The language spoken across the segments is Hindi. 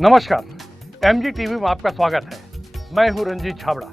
नमस्कार, एमजी टीवी में आपका स्वागत है। मैं हूं रंजीत छाबड़ा।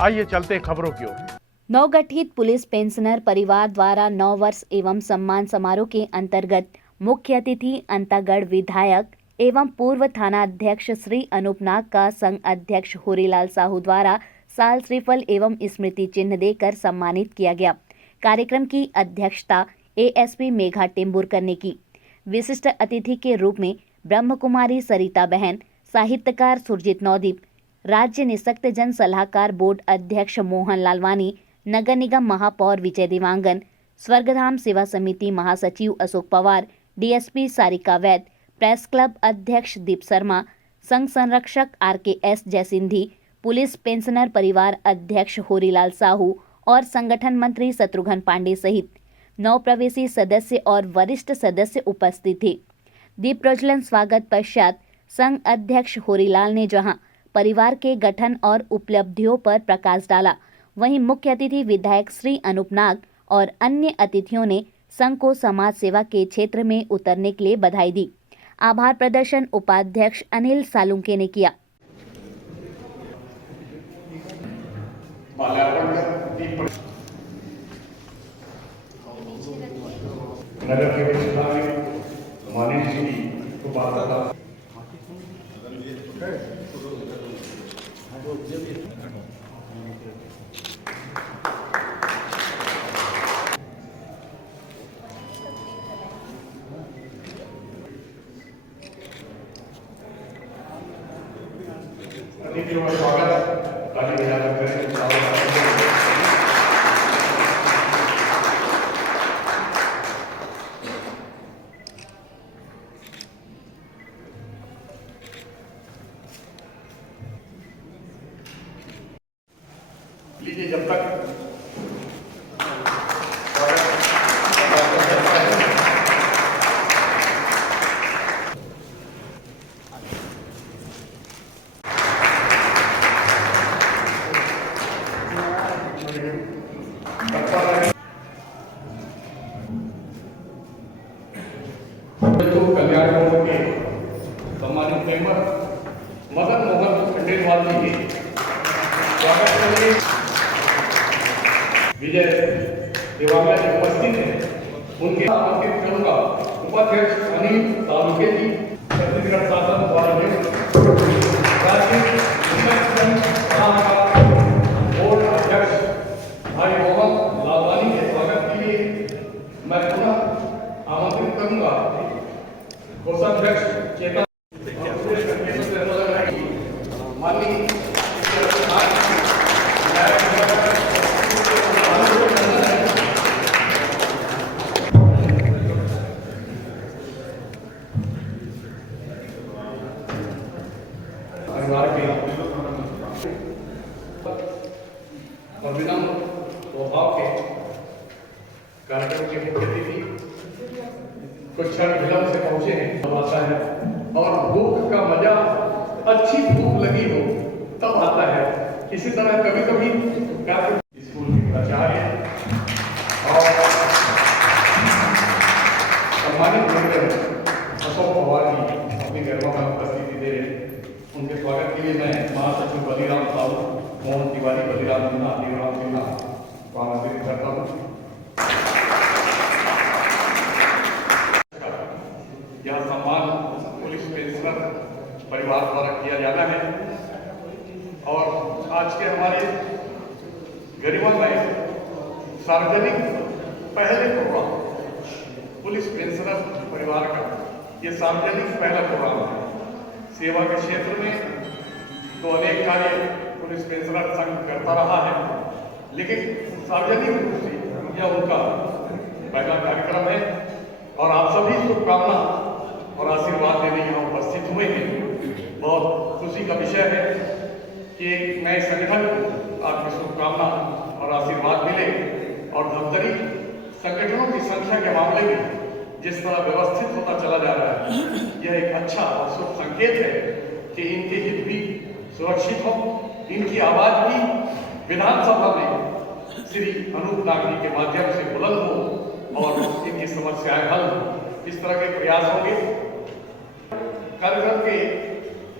आइए चलते खबरों की ओर। नवगठित पुलिस पेंशनर परिवार द्वारा 9 वर्ष एवं सम्मान समारोह के अंतर्गत मुख्य अतिथि अंतागढ़ विधायक एवं पूर्व थाना अध्यक्ष श्री अनूप नाग का संघ अध्यक्ष होरीलाल साहू द्वारा साल श्रीफल एवं स्मृति चिन्ह देकर सम्मानित किया गया। कार्यक्रम की अध्यक्षता एएसपी मेघा टेम्बुरकर ने की। विशिष्ट अतिथि के रूप में ब्रह्म कुमारी सरिता बहन, साहित्यकार सुरजीत नौदीप, राज्य निःशक्त जन सलाहकार बोर्ड अध्यक्ष मोहन लालवानी, नगर निगम महापौर विजय देवांगन, स्वर्गधाम सेवा समिति महासचिव अशोक पवार, डीएसपी सारिका वैद, प्रेस क्लब अध्यक्ष दीप शर्मा, संघ संरक्षक RKS जयसिंधी, पुलिस पेंशनर परिवार अध्यक्ष होरीलाल साहू और संगठन मंत्री शत्रुघ्न पांडे सहित 9 प्रवेशी सदस्य और वरिष्ठ सदस्य उपस्थित थे। दीप प्रज्वलन स्वागत पश्चात संघ अध्यक्ष होरीलाल ने जहां परिवार के गठन और उपलब्धियों पर प्रकाश डाला, वहीं मुख्य अतिथि विधायक श्री अनूप नाग और अन्य अतिथियों ने संघ को समाज सेवा के क्षेत्र में उतरने के लिए बधाई दी। आभार प्रदर्शन उपाध्यक्ष अनिल सालुंके ने किया। नगर के माननीय जी को बात करता लीजिए। जब तक कल्याण बोर्ड के सम्मानित मेंबर मदन मोहन खंडेलवाल जी के स्वागत करेंगे। विजय देवांगन जी उपस्थित हैं, उनके आमंत्रित करूंगा। उपाध्यक्ष अनिल सालुंके जी, छत्तीसगढ़ शासन द्वारा राज्य बोर्ड अध्यक्ष भाई मोहन लालवानी के स्वागत के लिए मैं पुनः आमंत्रित करूंगा कोषाध्यक्ष चेतन माननीय और विनम्र स्वभाव के कार्यक्रम के मुख्य अतिथि कुछ क्षण विलंब से पहुंचे हैं आता है, और भूख का मजा अच्छी भूख लगी हो तब आता है। इसी तरह कभी कभी स्कूल के प्राचार्य और सम्मानित अशोक पवार जी अपनी गरिमा में उपस्थिति दे रहे हैं। उनके स्वागत के लिए मैं महासचिव बलिराम साहू, मोहन तिवारी, बलिराम सिन्हा, देवराम सिन्हा को आमंत्रित करता हूँ। यह सम्मान पुलिस पेंशनर परिवार द्वारा किया जाना है और आज के हमारे गरिमामय सार्वजनिक पहले प्रोग्राम पुलिस पेंशनर परिवार का ये सार्वजनिक पहला प्रोग्राम है। सेवा के क्षेत्र में तो अनेक कार्य पुलिस पेंशनर संघ करता रहा है, लेकिन सार्वजनिक रूप से यह उनका पहला कार्यक्रम है और आप सभी शुभकामना और आशीर्वाद देने यहाँ उपस्थित हुए हैं। बहुत खुशी का विषय है कि एक नए संगठन को आपकी शुभकामना और आशीर्वाद मिले और धमतरी संगठनों की संख्या के मामले में जिस तरह व्यवस्थित होता चला जा रहा है, यह एक अच्छा और शुभ संकेत है कि इनके हित भी सुरक्षित हो, इनकी आवाज भी विधानसभा में श्री अनूप नाग जी के माध्यम से बुलंद हो और इनकी समस्याएं हल हो। इस तरह के प्रयास होंगे। कार्यक्रम के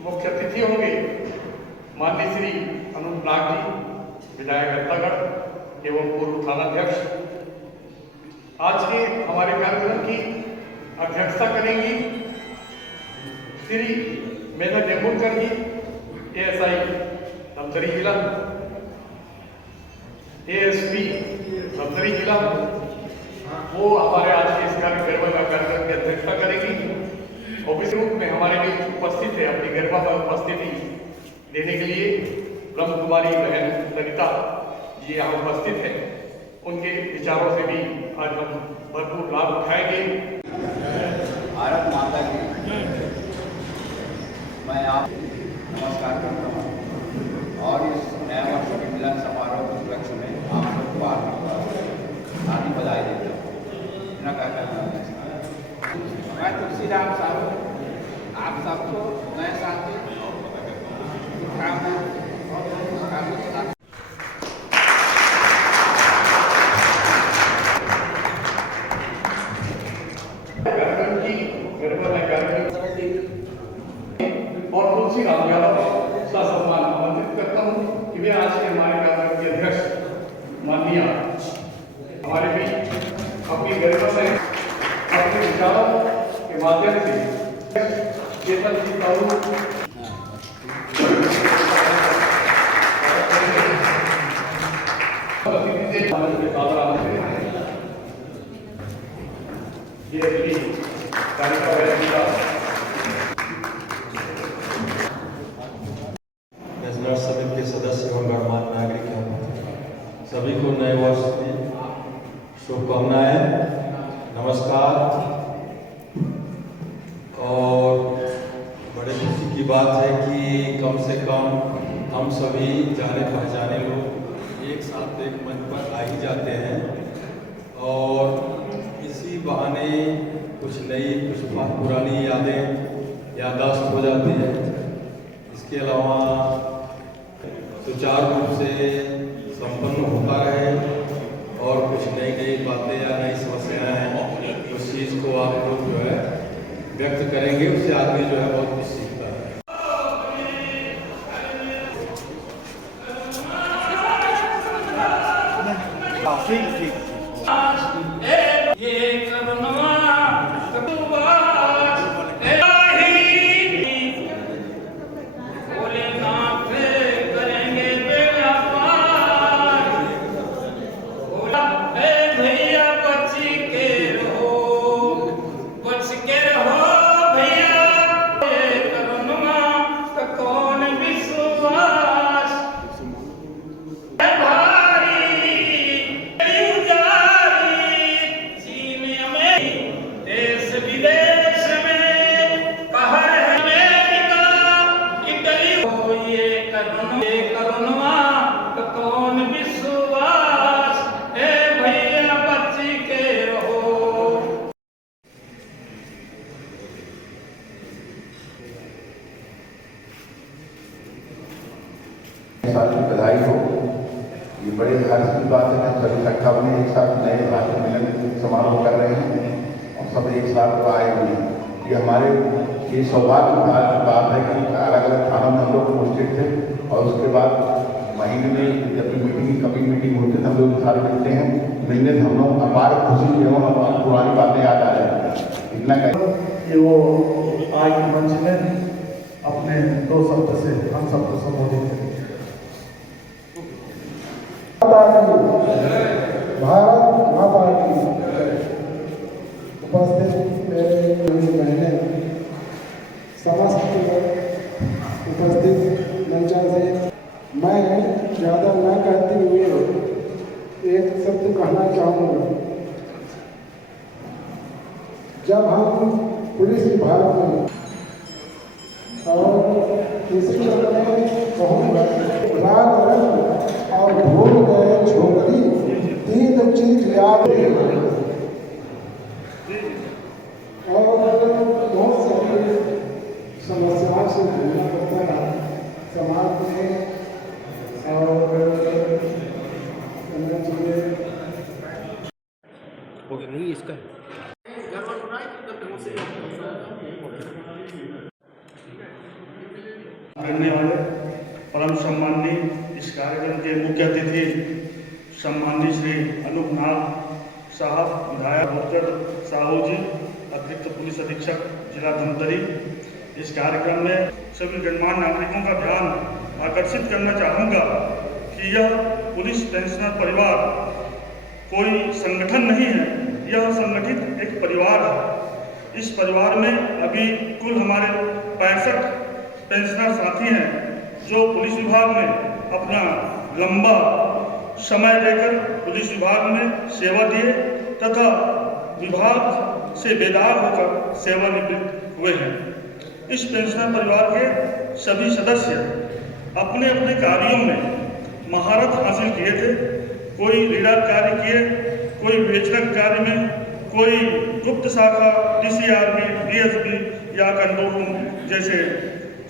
मुख्य अतिथि होंगे माननीय श्री अनूप नाग जी, विधायक अंतागढ़ एवं पूर्व थानाध्यक्ष। आज के हमारे कार्यक्रम की अध्यक्षता करेंगी श्री मेजर डेमोलकर जी, एएसआई धमतरी जिला, एएसपी धमतरी जिला। वो हमारे आज के इस कार्यक्रम की अध्यक्षता करेंगी और विशेष रूप में हमारे बीच उपस्थित है, अपनी गरिमामय उपस्थिति देने के लिए ब्रह्म कुमारी बहन ललिता जी यहाँ उपस्थित हैं। उनके विचारों से भी आज हम भरपूर लाभ उठाएंगे। भारत माता की मैं आप नमस्कार करता हूँ और इस नए वर्ष के मिलन समारोह के उपलक्ष्य में आप सबको हार्दिक बधाई देता हूँ। मैं तुलसीराम साहू आप सबको नए साल की और तुलसीराम यादव ससम्मान आमंत्रित करता हूँ कि वे आज के हमारे कार्यक्रम के अध्यक्ष माननीय हमारे बीच अपनी गरिमा से अपने विचारों के माध्यम से चेतन जी काऊ नेशनल समिति के सदस्य एवं गणमान्य नागरिक हैं, सभी को नए वर्ष की शुभकामनाएं, नमस्कार। और बड़े खुशी की बात है कि कम से कम हम सभी जाने पहचाने लोग एक साथ एक मंच पर आ ही जाते हैं और इसी बहाने कुछ नई कुछ पुरानी यादें याददाश्त हो जाती है। इसके अलावा सुचारू रूप से संपन्न होता रहे और कुछ नई नई बातें या नई समस्याएं हैं, उस चीज़ को आप लोग जो है व्यक्त करेंगे, उससे आदमी जो है बहुत कुछ सीखता है। साल की बधाई हो। ये बड़े हर्ष की बात है कि सभी इकट्ठा बने एक साथ नए साल मिलन समारोह कर रहे हैं और सब एक साथ आए हुए हैं। ये हमारे ये सौभाग्य बात है कि अलग अलग थानों में हम लोग पोस्टेड थे और उसके बाद महीने में जब भी मीटिंग कभी मीटिंग होती है हम लोग सारे मिलते हैं। मिलने से हम लोग अपार खुशी एवं पुरानी बातें याद आ रही हैं। इतना कि वो आज मंच में अपने दो शब्द से हम सबको संबोधित करेंगे। भारत माता की उपस्थित मेरे बहने समस्त उपस्थित मंचन से मैं ज़्यादा न कहते हुए एक शब्द कहना चाहूँगा। जब हम पुलिस विभाग में और इसी में कहूँगा राग रंग और भूल गए झोंकरी तीन चीज याद और बहुत सारी समस्याओं से झूलना पड़ता है समाज में और नहीं इसका परम सम्माननीय इस कार्यक्रम के मुख्य अतिथि सम्माननीय श्री अनूप नाग साहब, विधायक डॉक्टर साहू जी, अतिरिक्त पुलिस अधीक्षक जिला धमतरी, इस कार्यक्रम में सभी गणमान्य नागरिकों का ध्यान आकर्षित करना चाहूँगा कि यह पुलिस पेंशनर परिवार कोई संगठन नहीं है, यह संगठित एक परिवार है। इस परिवार में अभी कुल हमारे 65 पेंशनर साथी हैं जो पुलिस विभाग में अपना लंबा समय देकर पुलिस विभाग में सेवा दिए तथा विभाग से बेदाग होकर सेवानिवृत्त हुए हैं। इस पेंशनर परिवार के सभी सदस्य अपने अपने कार्यों में महारत हासिल किए थे। कोई लीडर कार्य किए, कोई विवेचक कार्य में, कोई गुप्त शाखा, DCRB, DSB या कंट्रोल रूम जैसे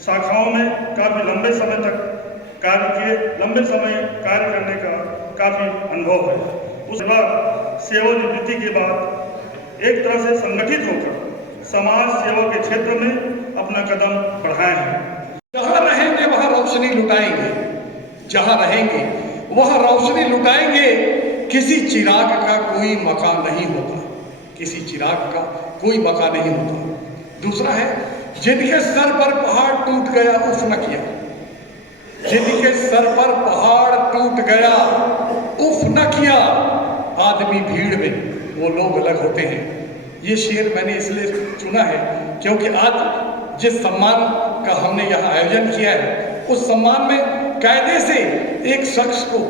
शाखाओं में काफ़ी लंबे समय तक कार्य किए। लंबे समय कार्य करने का काफ़ी अनुभव है। उस बाद सेवानिवृत्ति के बाद एक तरह से संगठित होकर समाज सेवा के क्षेत्र में अपना कदम बढ़ाए हैं। जहाँ रहेंगे वहाँ रोशनी लुटाएंगे, जहाँ रहेंगे वहाँ रोशनी लुटाएंगे। किसी चिराग का कोई मकान नहीं होता, किसी चिराग का कोई मकान नहीं होता। दूसरा है, जिनके सर पर पहाड़ टूट गया उफ न किया, जिनके सर पर पहाड़ टूट गया उफ न किया, आदमी भीड़ में वो लोग अलग होते हैं। ये शेर मैंने इसलिए चुना है क्योंकि आज जिस सम्मान का हमने यहाँ आयोजन किया है, उस सम्मान में कायदे से एक शख्स को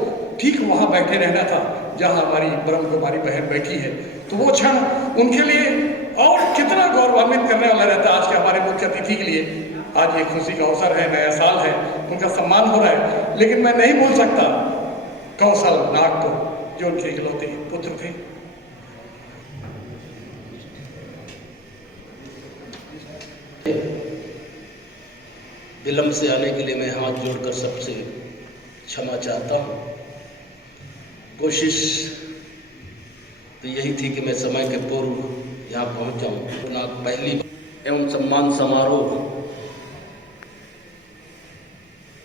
ठीक वहाँ बैठे रहना था जहाँ हमारी ब्रह्म कुमारी बहन बैठी है। तो वो क्षण उनके लिए और कितना गौरवान्वित करने वाला रहता है। आज के हमारे मुख्य अतिथि के लिए आज ये खुशी का अवसर है, नया साल है, उनका सम्मान हो रहा है। लेकिन मैं नहीं भूल सकता कौशल नाग को, जो उनके इकलौते पुत्र थे। विलम्ब से आने के लिए मैं हाथ जोड़कर सबसे क्षमा चाहता हूँ। कोशिश तो यही थी कि मैं समय के पूर्व यहाँ पहुँच जाऊँ। नाग पहली एवं सम्मान समारोह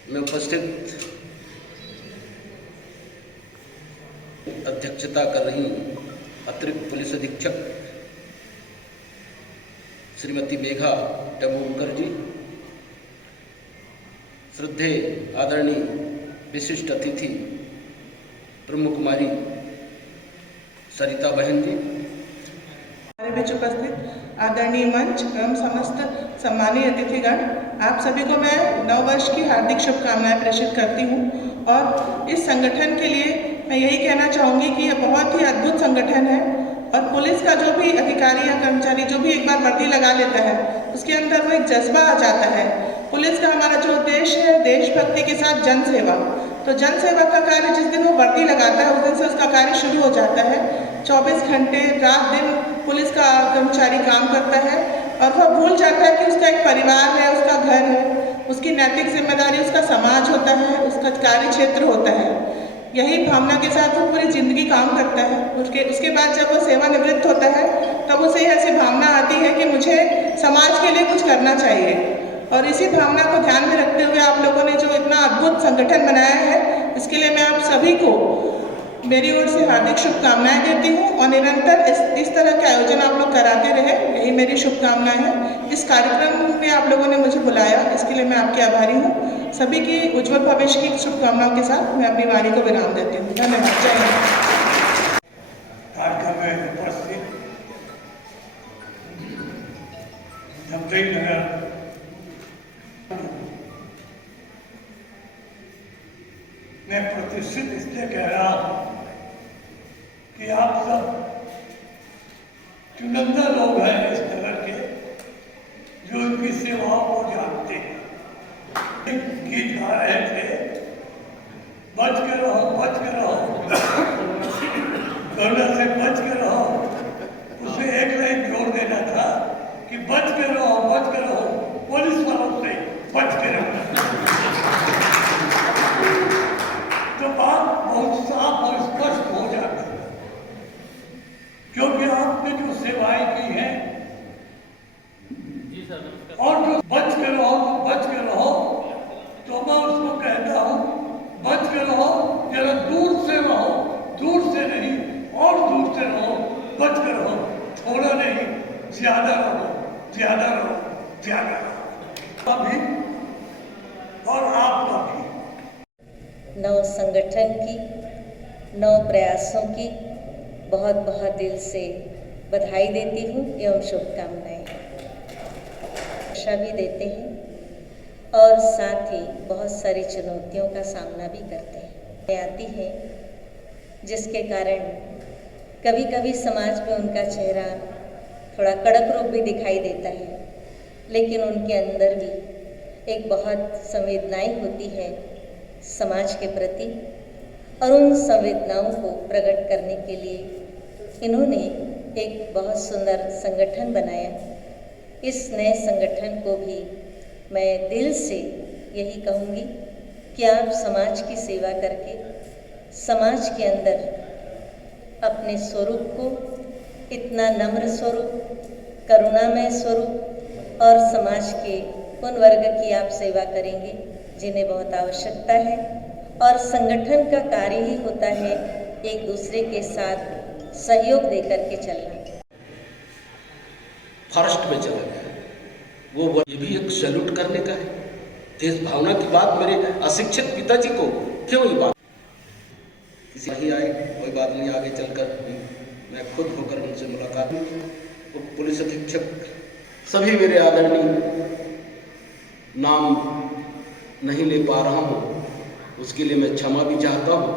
में उपस्थित अध्यक्षता कर रही अतिरिक्त पुलिस अधीक्षक श्रीमती मेघा टेम्बुलकर जी, श्रद्धेय आदरणीय विशिष्ट अतिथि ब्रह्म कुमारी सरिता बहन जी, हमारे बीच उपस्थित आदरणीय मंच एवं समस्त सम्मानीय अतिथिगण, आप सभी को मैं नव वर्ष की हार्दिक शुभकामनाएं प्रेषित करती हूं। और इस संगठन के लिए मैं यही कहना चाहूँगी कि यह बहुत ही अद्भुत संगठन है और पुलिस का जो भी अधिकारी या कर्मचारी जो भी एक बार वर्दी लगा लेता है, उसके अंदर वो एक जज्बा आ जाता है। पुलिस का हमारा जो उद्देश्य है देशभक्ति के साथ जन सेवा, तो जन सेवा का कार्य जिस दिन वो वर्दी लगाता है उस दिन से उसका कार्य शुरू हो जाता है। 24 घंटे रात दिन पुलिस का कर्मचारी काम करता है और वह भूल जाता है कि उसका एक परिवार है, उसका घर है, उसकी नैतिक जिम्मेदारी उसका समाज होता है, उसका कार्य क्षेत्र होता है। यही भावना के साथ वो पूरी जिंदगी काम करता है। उसके बाद जब वो सेवानिवृत्त होता है तब उसे ऐसी भावना आती है कि मुझे समाज के लिए कुछ करना चाहिए। और इसी भावना को ध्यान में रखते हुए आप लोगों ने जो इतना अद्भुत संगठन बनाया है, इसके लिए मैं आप सभी को मेरी ओर से हार्दिक शुभकामनाएं देती हूँ और निरंतर इस तरह के आयोजन आप लोग कराते रहे, यही मेरी शुभकामनाएं हैं। इस कार्यक्रम में आप लोगों ने मुझे बुलाया, इसके लिए मैं आपकी आभारी हूँ। सभी की उज्जवल भविष्य की शुभकामनाओं के साथ मैं अपनी वाणी को विराम देती हूँ। धन्यवाद। जय हिंद। कार्यक्रम में उपस्थित धमतरी नगर मैं प्रतिष्ठित इसलिए कह रहा हूँ कि आप सब चुनिंदा लोग हैं इस नगर के जो इनकी सेवाओं को जानते हैं। एक गीत गा रहे थे, बच के रहो, बच के रहो, कोरोना से बच के रहो। उसे एक लाइन जोड़ देना था कि बच के रहो, बच के रहो, पुलिस वालों से बच के रहो। तो बात बहुत साफ और स्पष्ट हो जाती है, क्योंकि आपने जो सेवाएं की हैं और जो बच के रहो, बच के रहो, तो मैं उसको कहता से रहो, जरा दूर से रहो, दूर से नहीं और दूर से रहो, बच कर रहो, थोड़ा नहीं ज्यादा रहो, ज्यादा रहो, ज्यादा रहो। अभी और आपका भी नव संगठन की, नव प्रयासों की बहुत बहुत दिल से बधाई देती हूँ एवं शुभकामनाएं आशा भी देते हैं और साथ ही बहुत सारी चुनौतियों का सामना भी करते हैं आती हैं, जिसके कारण कभी कभी समाज में उनका चेहरा थोड़ा कड़क रूप भी दिखाई देता है, लेकिन उनके अंदर भी एक बहुत संवेदनाएं होती है समाज के प्रति, और उन संवेदनाओं को प्रकट करने के लिए इन्होंने एक बहुत सुंदर संगठन बनाया। इस नए संगठन को भी मैं दिल से यही कहूँगी कि आप समाज की सेवा करके समाज के अंदर अपने स्वरूप को, इतना नम्र स्वरूप, करुणामय स्वरूप और समाज के उन वर्ग की आप सेवा करेंगे जिन्हें बहुत आवश्यकता है, और संगठन का कार्य ही होता है एक दूसरे के साथ सहयोग देकर के चलना। फॉरेस्ट में चला गया, वो ये भी एक सैल्यूट करने का है। देश भावना की बात मेरे अशिक्षित पिताजी को क्यों ये बात किसी नहीं आए, कोई बात नहीं, आगे चलकर मैं खुद होकर उनसे मुलाकात, वो पुलिस अधीक्षक सभी मेरे आदरणीय, नाम नहीं ले पा रहा हूँ, उसके लिए मैं क्षमा भी चाहता हूँ।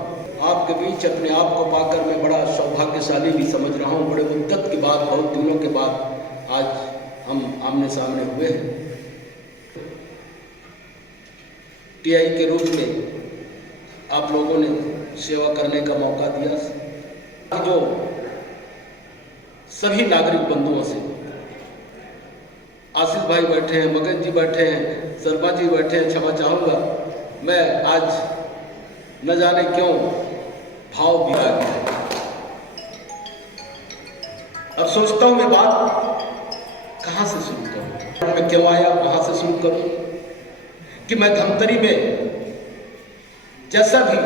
आपके बीच अपने आप को पाकर मैं बड़ा सौभाग्यशाली भी समझ रहा हूँ। बड़े मुद्दत के बाद, बहुत दिनों के बाद आज हम आमने सामने हुए हैं। टीआई के रूप में आप लोगों ने सेवा करने का मौका दिया। जो सभी नागरिक बंधुओं से, आशीष भाई बैठे हैं, मगन जी बैठे हैं, शर्मा जी बैठे हैं, क्षमा चाहूँगा, मैं आज न जाने क्यों भाव भी आ गया। अब सोचता हूँ मैं बात कहाँ से शुरू करूँ, मैं क्यों आया वहाँ से शुरू करूँ कि मैं धमतरी में जैसा भी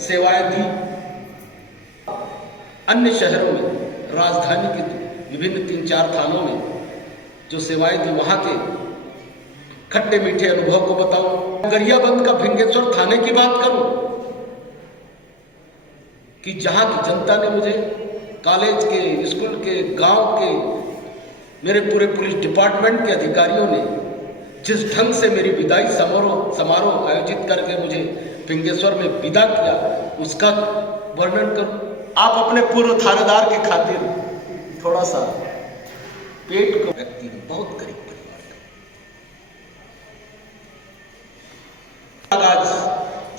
सेवाएं दी, अन्य शहरों में, राजधानी के विभिन्न 3-4 थानों में जो सेवाएं दी, वहाँ के खट्टे मीठे अनुभव को बताऊं। गरियाबंद का भिंगेश्वर थाने की बात करूं कि जहां की जनता ने मुझे, कॉलेज के, स्कूल के, गांव के, मेरे पूरे पुलिस डिपार्टमेंट के अधिकारियों ने जिस ढंग से मेरी विदाई समारोह आयोजित करके मुझे भिंगेश्वर में विदा किया, उसका वर्णन करूं। आप अपने पूर्व थानेदार के खातिर थोड़ा सा पेट को, व्यक्ति बहुत गरीब परिवार, आज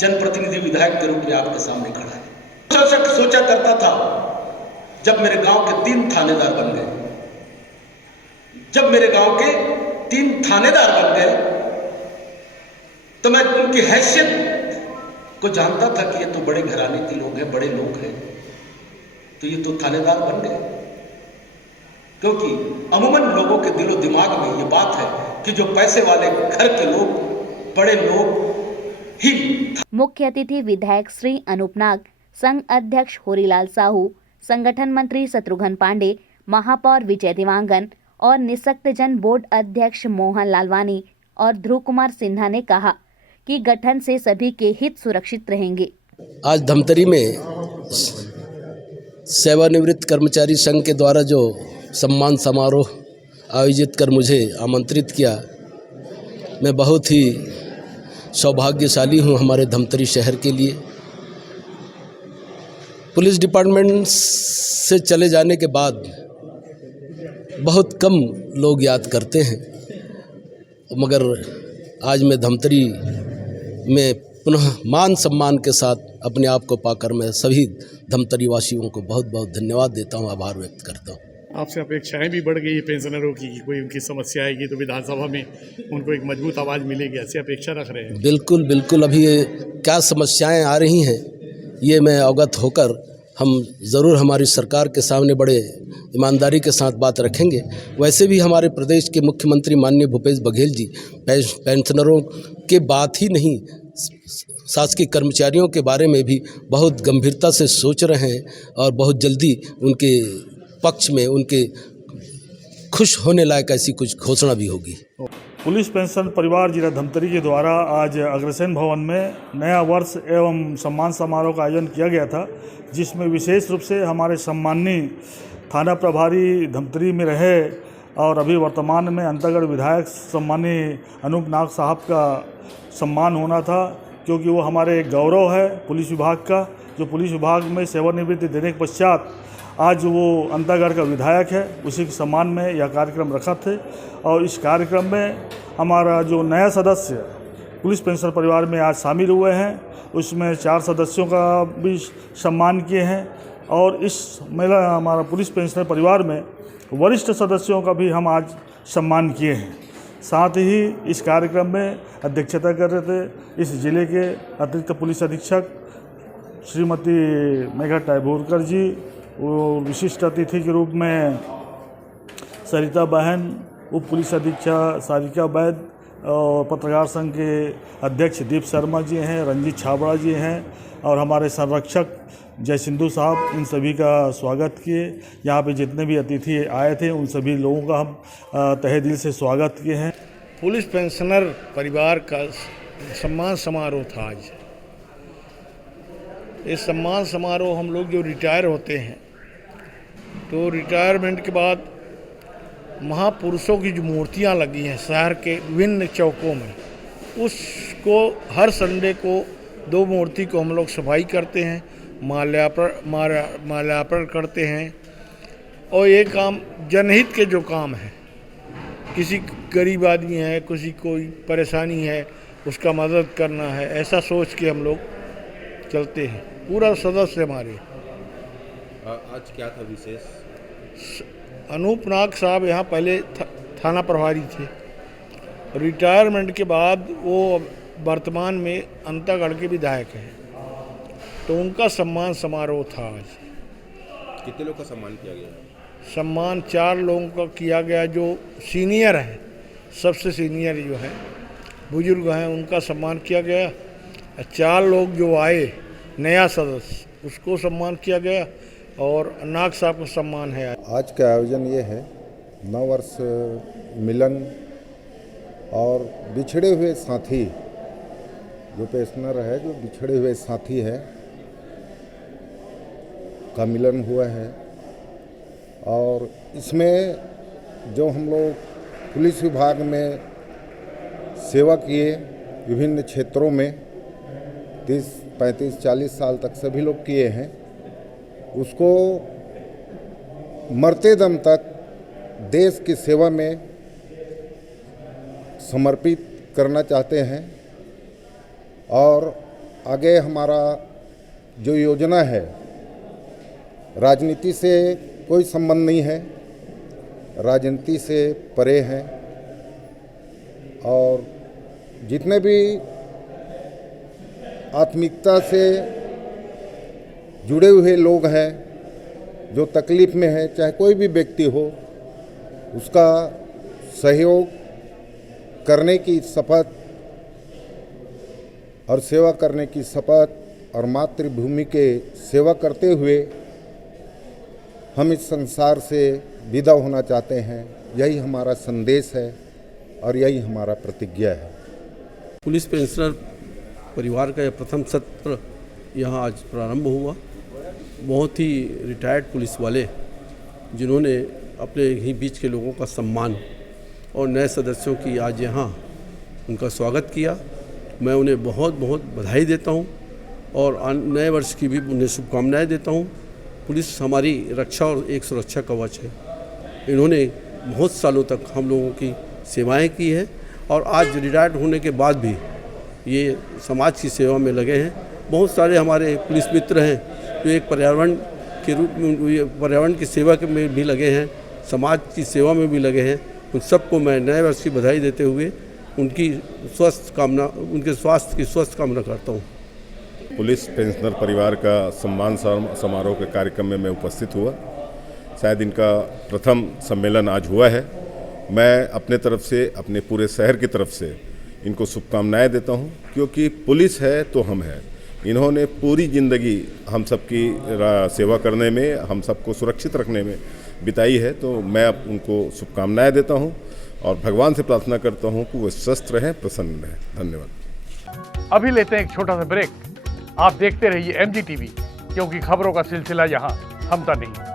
जनप्रतिनिधि विधायक के रूप में आपके सामने खड़ा है। सोचा करता था जब मेरे गांव के 3 थानेदार बन गए, जब मेरे गांव के 3 थानेदार बन गए, तो मैं उनकी हैसियत को जानता था कि ये तो बड़े घराने के लोग हैं, बड़े लोग हैं, तो ये तो थानेदार बन गए। क्योंकि अमूमन लोगों के दिलो दिमाग में ये बात है कि जो पैसे वाले घर के लोग, बड़े लोग ही। मुख्य अतिथि विधायक श्री अनूप नाग, संघ अध्यक्ष होरीलाल साहू, संगठन मंत्री शत्रुघ्न पांडे, महापौर विजय दिवांगन और निःशक्तजन बोर्ड अध्यक्ष मोहन लालवानी और ध्रुव कुमार सिन्हा ने कहा कि गठन से सभी के हित सुरक्षित रहेंगे। आज धमतरी में सेवानिवृत्त कर्मचारी संघ के द्वारा जो सम्मान समारोह आयोजित कर मुझे आमंत्रित किया, मैं बहुत ही सौभाग्यशाली हूँ हमारे धमतरी शहर के लिए। पुलिस डिपार्टमेंट से चले जाने के बाद बहुत कम लोग याद करते हैं, मगर आज मैं धमतरी में पुनः मान सम्मान के साथ अपने आप को पाकर मैं सभी धमतरी वासियों को बहुत बहुत धन्यवाद देता हूँ, आभार व्यक्त करता हूँ। आपसे अपेक्षाएं भी बढ़ गई है पेंशनरों की, कोई उनकी समस्या आएगी तो विधानसभा में उनको एक मजबूत आवाज़ मिलेगी, ऐसी अपेक्षा रख रहे हैं? बिल्कुल बिल्कुल, अभी क्या समस्याएं आ रही हैं ये मैं अवगत होकर हम ज़रूर हमारी सरकार के सामने बड़े ईमानदारी के साथ बात रखेंगे। वैसे भी हमारे प्रदेश के मुख्यमंत्री माननीय भूपेश बघेल जी पेंशनरों के बात ही नहीं, शासकीय कर्मचारियों के बारे में भी बहुत गंभीरता से सोच रहे हैं और बहुत जल्दी उनके पक्ष में उनके खुश होने लायक ऐसी कुछ घोषणा भी होगी। पुलिस पेंशन परिवार जिला धमतरी के द्वारा आज अग्रसेन भवन में नया वर्ष एवं सम्मान समारोह का आयोजन किया गया था, जिसमें विशेष रूप से हमारे सम्माननीय थाना प्रभारी धमतरी में रहे और अभी वर्तमान में अंतागढ़ विधायक सम्माननीय अनूप नाग साहब का सम्मान होना था, क्योंकि वो हमारे एक गौरव है पुलिस विभाग का, जो पुलिस विभाग में सेवानिवृत्ति देने के पश्चात आज वो अंतागढ़ का विधायक है। उसी के सम्मान में यह कार्यक्रम रखा थे और इस कार्यक्रम में हमारा जो नया सदस्य पुलिस पेंशन परिवार में आज शामिल हुए हैं, उसमें 4 सदस्यों का भी सम्मान किए हैं और इस महिला हमारा पुलिस पेंशन परिवार में वरिष्ठ सदस्यों का भी हम आज सम्मान किए हैं। साथ ही इस कार्यक्रम में अध्यक्षता कर रहे थे इस जिले के अतिरिक्त पुलिस अधीक्षक श्रीमती मेघा टाइबोरकर जी, वो विशिष्ट अतिथि के रूप में सरिता बहन, उप पुलिस अधीक्षक सारिका वैद और पत्रकार संघ के अध्यक्ष दीप शर्मा जी हैं, रंजीत छाबड़ा जी हैं और हमारे संरक्षक जय सिंधु साहब, इन सभी का स्वागत किए। यहाँ पे जितने भी अतिथि आए थे उन सभी लोगों का हम तहे दिल से स्वागत किए हैं। पुलिस पेंशनर परिवार का सम्मान समारोह था आज। इस सम्मान समारोह हम लोग जो रिटायर होते हैं तो रिटायरमेंट के बाद महापुरुषों की जो मूर्तियाँ लगी हैं शहर के विभिन्न चौकों में, उसको हर संडे को 2 मूर्ति को हम लोग सफाई करते हैं, माल्यार्पण करते हैं और ये काम जनहित के जो काम है, किसी गरीब आदमी है, किसी कोई परेशानी है, उसका मदद करना है, ऐसा सोच के हम लोग चलते हैं। पूरा सदस्य हमारे। आज क्या था विशेष? अनूप नाग साहब यहाँ पहले थाना प्रभारी थे, रिटायरमेंट के बाद वो वर्तमान में अंतागढ़ के विधायक हैं, तो उनका सम्मान समारोह था आज। कितने लोग का सम्मान किया गया? सम्मान 4 लोगों का किया गया, जो सीनियर है, सबसे सीनियर जो है बुजुर्ग हैं उनका सम्मान किया गया। 4 लोग जो आए नया सदस्य, उसको सम्मान किया गया और नाग साहब को सम्मान है। आज का आयोजन ये है, 9 वर्ष मिलन और बिछड़े हुए साथी, जो पेंशनर है, जो बिछड़े हुए साथी है का मिलन हुआ है। और इसमें जो हम लोग पुलिस विभाग में सेवा किए विभिन्न क्षेत्रों में 30, 35, 40 साल तक सभी लोग किए हैं, उसको मरते दम तक देश की सेवा में समर्पित करना चाहते हैं। और आगे हमारा जो योजना है, राजनीति से कोई संबंध नहीं है, राजनीति से परे है और जितने भी आत्मिकता से जुड़े हुए लोग हैं, जो तकलीफ़ में है, चाहे कोई भी व्यक्ति हो, उसका सहयोग करने की शपथ और सेवा करने की शपथ और मातृभूमि के सेवा करते हुए हम इस संसार से विदा होना चाहते हैं। यही हमारा संदेश है और यही हमारा प्रतिज्ञा है। पुलिस पेंशनर परिवार का यह प्रथम सत्र यहाँ आज प्रारंभ हुआ। बहुत ही रिटायर्ड पुलिस वाले जिन्होंने अपने ही बीच के लोगों का सम्मान और नए सदस्यों की आज यहाँ उनका स्वागत किया। मैं उन्हें बहुत बहुत बधाई देता हूँ और नए वर्ष की भी उन्हें शुभकामनाएं देता हूँ। पुलिस हमारी रक्षा और एक सुरक्षा कवच है। इन्होंने बहुत सालों तक हम लोगों की सेवाएं की है और आज रिटायर्ड होने के बाद भी ये समाज की सेवा में लगे हैं। बहुत सारे हमारे पुलिस मित्र हैं जो एक पर्यावरण के रूप में पर्यावरण की सेवा में भी लगे हैं, समाज की सेवा में भी लगे हैं। उन सबको मैं नए वर्ष की बधाई देते हुए उनकी उनके स्वास्थ्य की स्वस्थ कामना करता हूँ। पुलिस पेंशनर परिवार का सम्मान समारोह के कार्यक्रम में मैं उपस्थित हुआ। शायद इनका प्रथम सम्मेलन आज हुआ है। मैं अपने तरफ से, अपने पूरे शहर की तरफ से इनको शुभकामनाएं देता हूं, क्योंकि पुलिस है तो हम हैं। इन्होंने पूरी ज़िंदगी हम सबकी सेवा करने में, हम सबको सुरक्षित रखने में बिताई है, तो मैं अब उनको शुभकामनाएं देता हूं और भगवान से प्रार्थना करता हूं कि वो स्वस्थ रहें, प्रसन्न रहें। धन्यवाद। अभी लेते हैं एक छोटा सा ब्रेक। आप देखते रहिए MGTV, क्योंकि खबरों का सिलसिला यहाँ थमता नहीं।